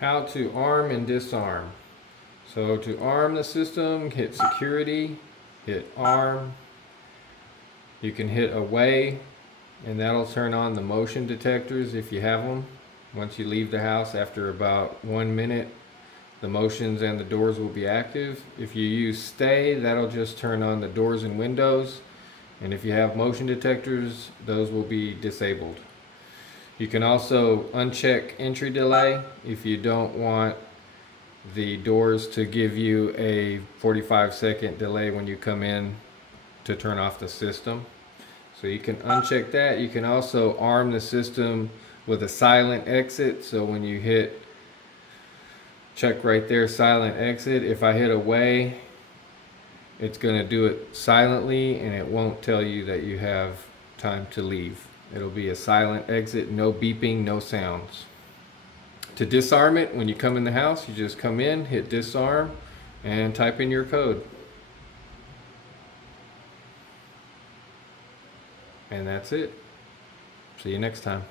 How to arm and disarm. So to arm the system, hit security, hit arm. You can hit away, and that'll turn on the motion detectors if you have them. Once you leave the house, after about 1 minute, the motions and the doors will be active. If you use stay, that'll just turn on the doors and windows. And if you have motion detectors, those will be disabled. You can also uncheck entry delay if you don't want the doors to give you a 45-second delay when you come in to turn off the system. So you can uncheck that. You can also arm the system with a silent exit. So when you hit, check right there, silent exit. If I hit away, it's going to do it silently and it won't tell you that you have time to leave. It'll be a silent exit, no beeping, no sounds. To disarm it, when you come in the house, you just come in, hit disarm, and type in your code. And that's it. See you next time.